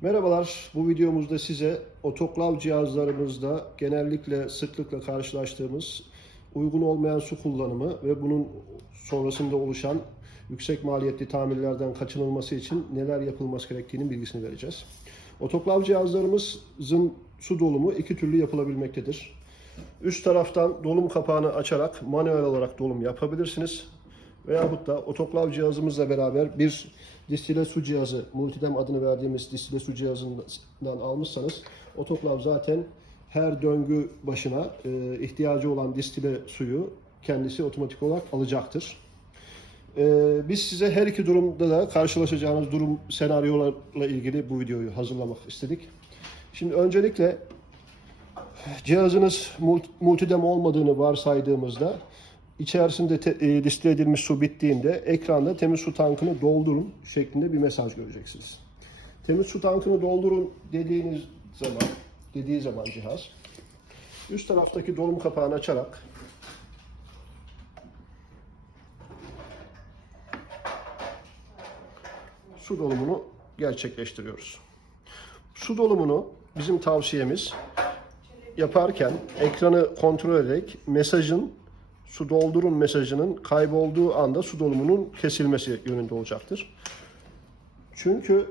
Merhabalar, bu videomuzda size otoklav cihazlarımızda genellikle sıklıkla karşılaştığımız uygun olmayan su kullanımı ve bunun sonrasında oluşan yüksek maliyetli tamirlerden kaçınılması için neler yapılması gerektiğinin bilgisini vereceğiz. Otoklav cihazlarımızın su dolumu iki türlü yapılabilmektedir. Üst taraftan dolum kapağını açarak manuel olarak dolum yapabilirsiniz. Veyahut da otoklav cihazımızla beraber bir distile su cihazı, Multidem adını verdiğimiz distile su cihazından almışsanız otoklav zaten her döngü başına e, ihtiyacı olan distile suyu kendisi otomatik olarak alacaktır. E, biz size her iki durumda da karşılaşacağınız durum senaryolarla ilgili bu videoyu hazırlamak istedik. Şimdi öncelikle cihazınız mult- multidem olmadığını varsaydığımızda içerisinde te, e, distile edilmiş su bittiğinde ekranda temiz su tankını doldurun şeklinde bir mesaj göreceksiniz. Temiz su tankını doldurun dediğiniz zaman dediği zaman cihaz üst taraftaki dolum kapağını açarak su dolumunu gerçekleştiriyoruz. Su dolumunu bizim tavsiyemiz yaparken ekranı kontrol ederek mesajın su doldurun mesajının kaybolduğu anda su dolumunun kesilmesi yönünde olacaktır. Çünkü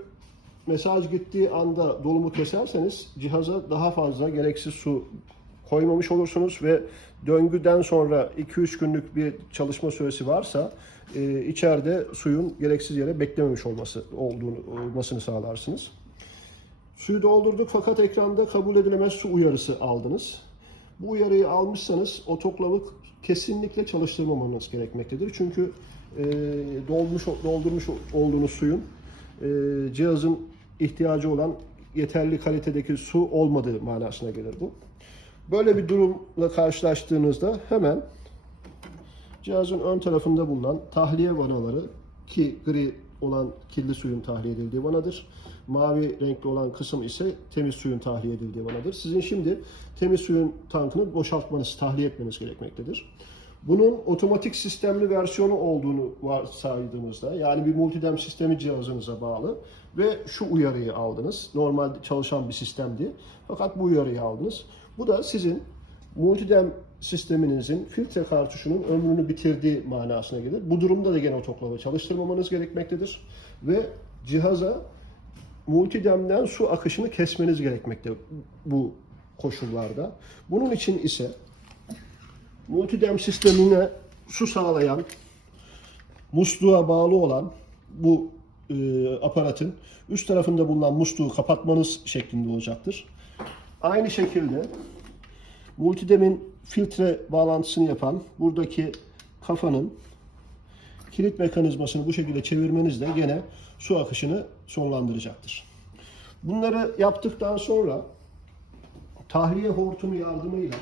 mesaj gittiği anda dolumu keserseniz cihaza daha fazla gereksiz su koymamış olursunuz ve döngüden sonra 2-3 günlük bir çalışma süresi varsa e, içeride suyun gereksiz yere beklememiş olması olduğunu olmasını sağlarsınız. Suyu doldurduk fakat ekranda kabul edilemez su uyarısı aldınız. Bu uyarıyı almışsanız otoklavı kesinlikle çalıştırmamanız gerekmektedir. Çünkü e, dolmuş doldurmuş olduğunuz suyun e, cihazın ihtiyacı olan yeterli kalitedeki su olmadığı manasına gelir bu. Böyle bir durumla karşılaştığınızda hemen cihazın ön tarafında bulunan tahliye vanaları ki gri olan kirli suyun tahliye edildiği vanadır. Mavi renkli olan kısım ise temiz suyun tahliye edildiği vanadır. Sizin şimdi temiz suyun tankını boşaltmanız, tahliye etmeniz gerekmektedir. Bunun otomatik sistemli versiyonu olduğunu varsaydığınızda yani bir multidem sistemi cihazınıza bağlı ve şu uyarıyı aldınız. Normal çalışan bir sistemdi. Fakat bu uyarıyı aldınız. Bu da sizin multidem sisteminizin filtre kartuşunun ömrünü bitirdiği manasına gelir. Bu durumda da gene otoklavı çalıştırmamanız gerekmektedir. Ve cihaza multidemden su akışını kesmeniz gerekmekte bu koşullarda. Bunun için ise multidem sistemine su sağlayan musluğa bağlı olan bu e, aparatın üst tarafında bulunan musluğu kapatmanız şeklinde olacaktır. Aynı şekilde multidemin filtre bağlantısını yapan buradaki kafanın kilit mekanizmasını bu şekilde çevirmeniz de gene su akışını sonlandıracaktır. Bunları yaptıktan sonra tahliye hortumu yardımıyla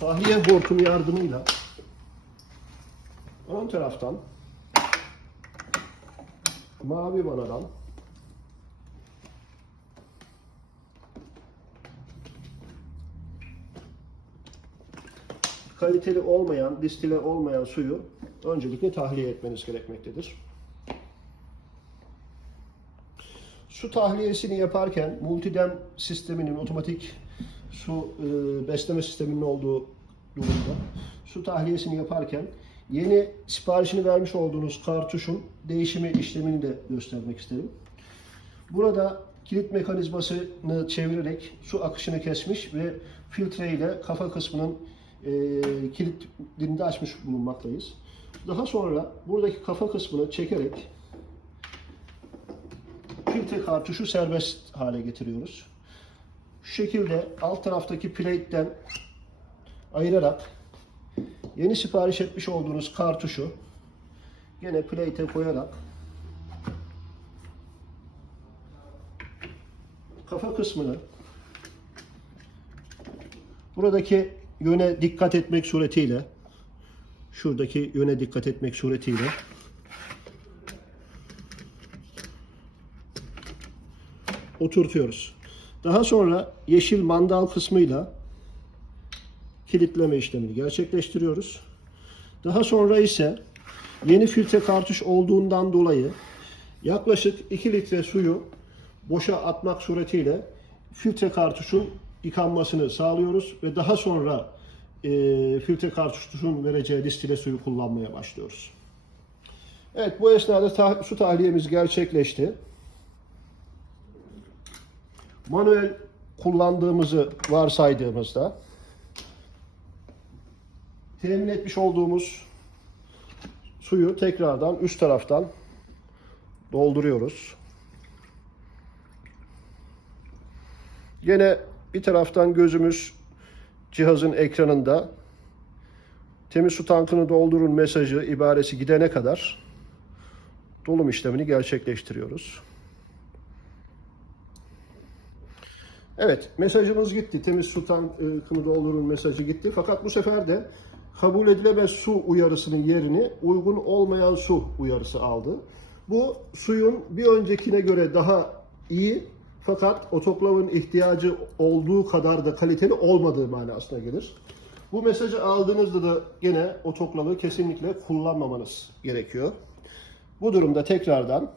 tahliye hortumu yardımıyla ön taraftan mavi vanadan kaliteli olmayan, distile olmayan suyu öncelikle tahliye etmeniz gerekmektedir. Su tahliyesini yaparken multidem sisteminin otomatik su e, besleme sisteminin olduğu durumda su tahliyesini yaparken yeni siparişini vermiş olduğunuz kartuşun değişimi işlemini de göstermek isterim. Burada kilit mekanizmasını çevirerek su akışını kesmiş ve filtre ile kafa kısmının e, kilidini de açmış bulunmaktayız. Daha sonra buradaki kafa kısmını çekerek filtre kartuşu serbest hale getiriyoruz. Şu şekilde alt taraftaki plate'den ayırarak yeni sipariş etmiş olduğunuz kartuşu yine plate'e koyarak kafa kısmını buradaki yöne dikkat etmek suretiyle şuradaki yöne dikkat etmek suretiyle oturtuyoruz. Daha sonra yeşil mandal kısmıyla kilitleme işlemini gerçekleştiriyoruz. Daha sonra ise yeni filtre kartuş olduğundan dolayı yaklaşık 2 litre suyu boşa atmak suretiyle filtre kartuşun yıkanmasını sağlıyoruz ve daha sonra e, filtre kartuşun vereceği distile suyu kullanmaya başlıyoruz. Evet bu esnada ta- su tahliyemiz gerçekleşti. Manuel kullandığımızı varsaydığımızda temin etmiş olduğumuz suyu tekrardan üst taraftan dolduruyoruz. Yine bir taraftan gözümüz cihazın ekranında temiz su tankını doldurun mesajı ibaresi gidene kadar dolum işlemini gerçekleştiriyoruz. Evet, mesajımız gitti. Temiz su tankını doldurun mesajı gitti. Fakat bu sefer de kabul edilemez su uyarısının yerini uygun olmayan su uyarısı aldı. Bu suyun bir öncekine göre daha iyi fakat otoklavın ihtiyacı olduğu kadar da kaliteli olmadığı manasına gelir. Bu mesajı aldığınızda da gene otoklavı kesinlikle kullanmamanız gerekiyor. Bu durumda tekrardan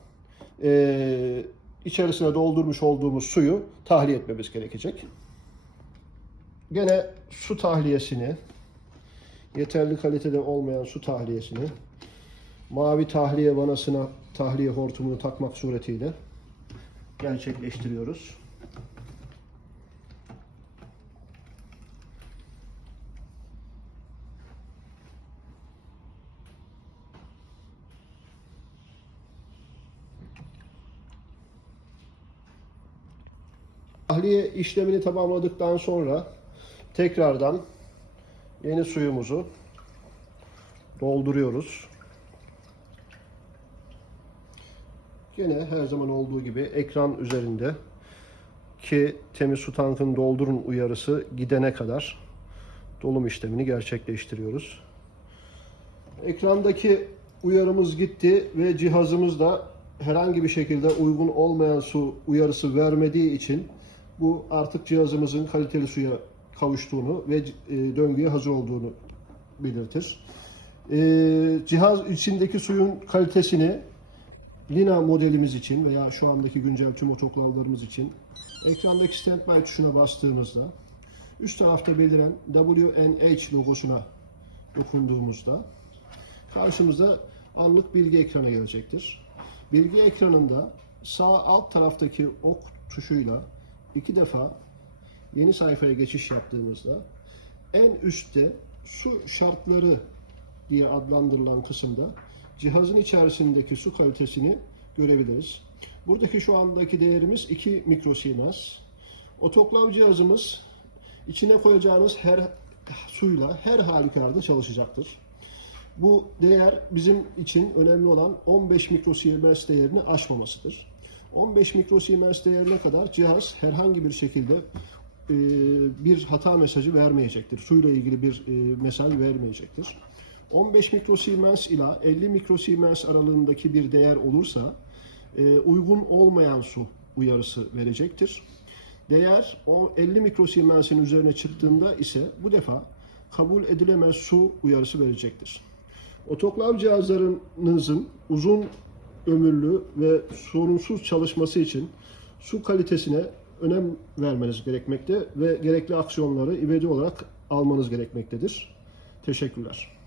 eee, içerisine doldurmuş olduğumuz suyu tahliye etmemiz gerekecek. Gene su tahliyesini, yeterli kalitede olmayan su tahliyesini mavi tahliye vanasına tahliye hortumunu takmak suretiyle gerçekleştiriyoruz. Tahliye işlemini tamamladıktan sonra tekrardan yeni suyumuzu dolduruyoruz. Yine her zaman olduğu gibi ekran üzerinde ki temiz su tankını doldurun uyarısı gidene kadar dolum işlemini gerçekleştiriyoruz. Ekrandaki uyarımız gitti ve cihazımız da herhangi bir şekilde uygun olmayan su uyarısı vermediği için bu artık cihazımızın kaliteli suya kavuştuğunu ve e, döngüye hazır olduğunu belirtir. E, cihaz içindeki suyun kalitesini Lina modelimiz için veya şu andaki güncel tüm otoklavlarımız için ekrandaki standby tuşuna bastığımızda üst tarafta beliren WNH logosuna dokunduğumuzda karşımıza anlık bilgi ekranı gelecektir. Bilgi ekranında sağ alt taraftaki ok tuşuyla iki defa yeni sayfaya geçiş yaptığımızda en üstte su şartları diye adlandırılan kısımda cihazın içerisindeki su kalitesini görebiliriz. Buradaki şu andaki değerimiz 2 mikrosiemens. Otoklav cihazımız içine koyacağınız her suyla her halükarda çalışacaktır. Bu değer bizim için önemli olan 15 mikrosiemens değerini aşmamasıdır. 15 mikrosiemens değerine kadar cihaz herhangi bir şekilde e, bir hata mesajı vermeyecektir. Suyla ilgili bir e, mesaj vermeyecektir. 15 mikrosiemens ila 50 mikrosiemens aralığındaki bir değer olursa e, uygun olmayan su uyarısı verecektir. Değer o 50 mikrosiemensin üzerine çıktığında ise bu defa kabul edilemez su uyarısı verecektir. Otoklav cihazlarınızın uzun ömürlü ve sorunsuz çalışması için su kalitesine önem vermeniz gerekmekte ve gerekli aksiyonları ivedi olarak almanız gerekmektedir. Teşekkürler.